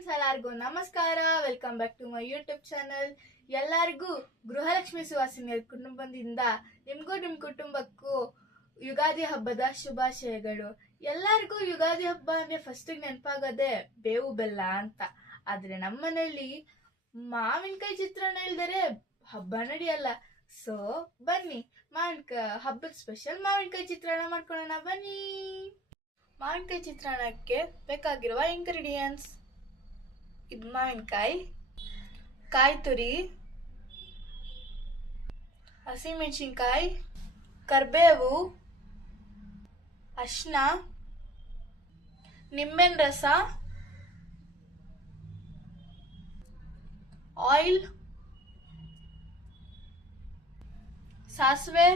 Friends, ಎಲ್ಲರಿಗೂ ನಮಸ್ಕಾರ. Welcome back to my YouTube channel. ಎಲ್ಲರಿಗೂ ಗೃಹಲಕ್ಷ್ಮಿ ಸುವಾಸಿನಿಯರ ಕುಟುಂಬದಿಂದ ನಿಮಗೂ ನಿಮ್ಮ ಕುಟುಂಬಕ್ಕೂ ಯುಗಾದಿ ಹಬ್ಬದ ಶುಭಾಶಯಗಳು. ಎಲ್ಲರಿಗೂ ಯುಗಾದಿ ಹಬ್ಬ ಅಂದ್ರೆ ಫಸ್ಟ್ ನೆನಪಾಗೋದೆ ಬೇವು ಬೆಲ್ಲ ಅಂತ. ಆದ್ರೆ ನಮ್ಮನೇಲಿ ಮಾವಿನಕಾಯಿ ಚಿತ್ರಾನ್ನ ಇಲ್ದರೆ ಹಬ್ಬ ನಡೆಯಲ್ಲ. ಸೊ ಬನ್ನಿ, ಹಬ್ಬದ ಸ್ಪೆಷಲ್ ಮಾವಿನಕಾಯಿ ಚಿತ್ರಾನ್ನ ಮಾಡ್ಕೊಳ್ಳೋಣ ಬನ್ನಿ. ಮಾವಿನಕಾಯಿ ಚಿತ್ರಾನ್ನಕ್ಕೆ ಬೇಕಾಗಿರುವ ಇಂಗ್ರೀಡಿಯೆಂಟ್ಸ್: ಇದು ಮಾವಿನಕಾಯಿ, ಕಾಯಿ ತುರಿ, ಹಸಿಮೆಣಸಿನ್ಕಾಯಿ, ಕರಿಬೇವು, ಅರಿಶಿನ, ನಿಂಬೆಹಣ್ಣು ರಸ, ಆಯಿಲ್, ಸಾಸಿವೆ,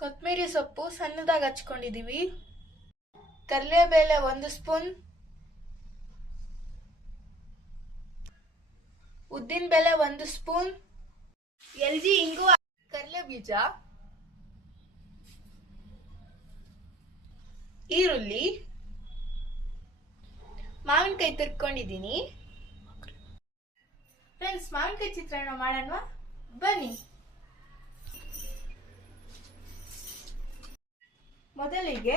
ಕೊತ್ತಂಬರಿ ಸೊಪ್ಪು ಸಣ್ಣದಾಗಿ ಹಚ್ಕೊಂಡಿದೀವಿ, ಕಡಲೆಬೇಳೆ 1 ಸ್ಪೂನ್, ಉದ್ದಿನ ಬೇಳೆ 1 ಸ್ಪೂನ್, ಎಲ್ಜಿ ಇಂಗು, ಕಡಲೆ ಬೀಜ, ಈರುಳ್ಳಿ, ಮಾವಿನಕಾಯಿ ತುರ್ಕೊಂಡಿದ್ದೀನಿ. ಫ್ರೆಂಡ್ಸ್, ಮಾವಿನಕಾಯಿ ಚಿತ್ರಾನ್ನ ಮಾಡೋಣ ಬನ್ನಿ. ಮೊದಲಿಗೆ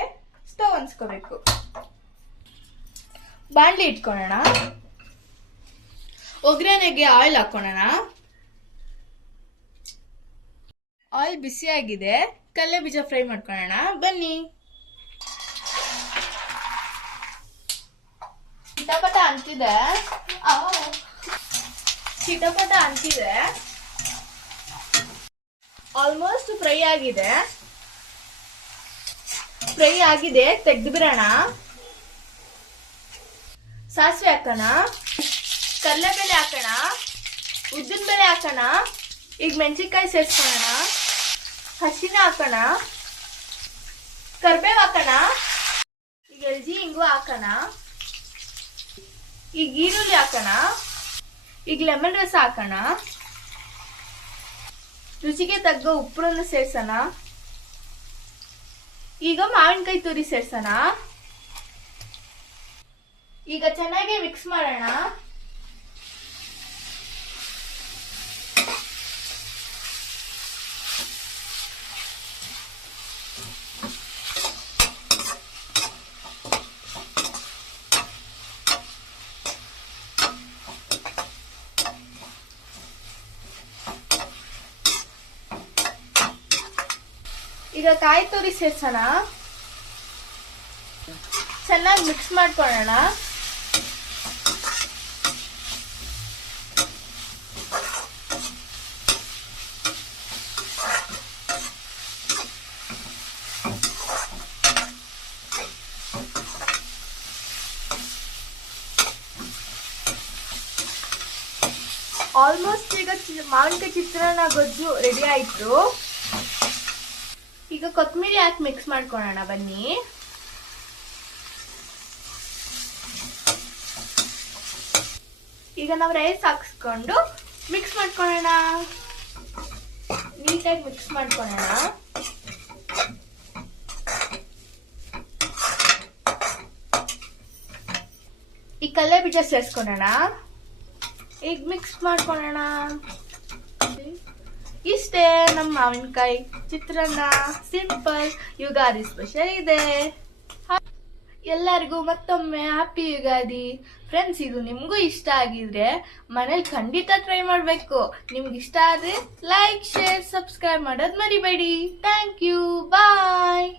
ಸ್ಟವ್ ಹಂಚ್ಕೋಬೇಕು. ಬಾಣಲಿ ಇಟ್ಕೊಳ್ಳೋಣ. ಒಗ್ಗರಣೆಗೆ ಆಯಿಲ್ ಹಾಕೋಣ. ಆಯಿಲ್ ಬಿಸಿಯಾಗಿದೆ. ಕಡಲೆ ಬೀಜ ಫ್ರೈ ಮಾಡ್ಕೊಳ್ಳೋಣ ಬನ್ನಿ. ಚಿಟಪಟ ಅಂತಿದೆ. ಆಲ್ಮೋಸ್ಟ್ ಫ್ರೈ ಆಗಿದೆ. ತೆಗೆದು ಬಿಡೋಣ. ಸಾಸಿವೆ ಹಾಕೋಣ, ಕಡಲೆಬೇಳೆ ಹಾಕೋಣ, ಉದ್ದಿನ ಬೇಳೆ ಹಾಕೋಣ. ಈಗ ಮೆಣಸಿನ್ಕಾಯಿ ಸೇರಿಸ್ಕೊಳ್ಳೋಣ. ಹಸಿನ ಹಾಕೋಣ, ಕರಿಬೇವು ಹಾಕೋಣ. ಈಗ ಎಲ್ಜಿ ಇಂಗು ಹಾಕೋಣ. ಈಗ ಈರುಳ್ಳಿ ಹಾಕೋಣ. ಈಗ ಲೆಮನ್ ರಸ ಹಾಕೋಣ. ರುಚಿಗೆ ತಗ್ಗ ಉಪ್ಪನ್ನು ಸೇರ್ಸೋಣ. ಈಗ ಮಾವಿನಕಾಯಿ ತುರಿ ಸೇರ್ಸೋಣ. ಈಗ ಚೆನ್ನಾಗಿ ಮಿಕ್ಸ್ ಮಾಡೋಣ. ಈಗ ಕಾಯಿ ತುರಿ ಸೇರ್ಸೋಣ. ಚೆನ್ನಾಗಿ ಮಿಕ್ಸ್ ಮಾಡ್ಕೊಳ್ಳೋಣ. ಆಲ್ಮೋಸ್ಟ್ ಈಗ ಮಾವಿನಕಾಯಿ ಚಿತ್ರಾನ್ನ ಗೊಜ್ಜು ರೆಡಿ ಆಯ್ತು. ಈಗ ಕೊತ್ತಂಬರಿ ಹಾಕಿ ಮಿಕ್ಸ್ ಮಾಡ್ಕೊಳ್ಳೋಣ ಬನ್ನಿ. ಈಗ ನಾವು ರೈಸ್ ಹಾಕಿಸ್ಕೊಂಡು ಮಿಕ್ಸ್ ಮಾಡ್ಕೊಳ್ಳೋಣ. ನೀಟಾಗಿ ಮಿಕ್ಸ್ ಮಾಡ್ಕೊಳ್ಳೋಣ. ಈ ಕಡಲೆ ಬೀಜ ಸೇರಿಸ್ಕೊಳ್ಳೋಣ. ಈಗ ಮಿಕ್ಸ್ ಮಾಡ್ಕೊಳ್ಳೋಣ. ಇಷ್ಟೇ ನಮ್ಮ ಮಾವಿನಕಾಯಿ ಚಿತ್ರಾನ್ನ. ಸಿಂಪಲ್ ಯುಗಾದಿ ಸ್ಪೆಷಲ್ ಇದೆ. ಎಲ್ಲರಿಗೂ ಮತ್ತೊಮ್ಮೆ ಹ್ಯಾಪಿ ಯುಗಾದಿ. ಫ್ರೆಂಡ್ಸ್, ಇದು ನಿಮಗೂ ಇಷ್ಟ ಆಗಿದ್ರೆ ಮನೇಲಿ ಖಂಡಿತ ಟ್ರೈ ಮಾಡಬೇಕು. ನಿಮ್ಗೆ ಇಷ್ಟ ಆದ್ರೆ ಲೈಕ್, ಶೇರ್, ಸಬ್ಸ್ಕ್ರೈಬ್ ಮಾಡೋದು ಮರಿಬೇಡಿ. Thank you. ಬಾಯ್.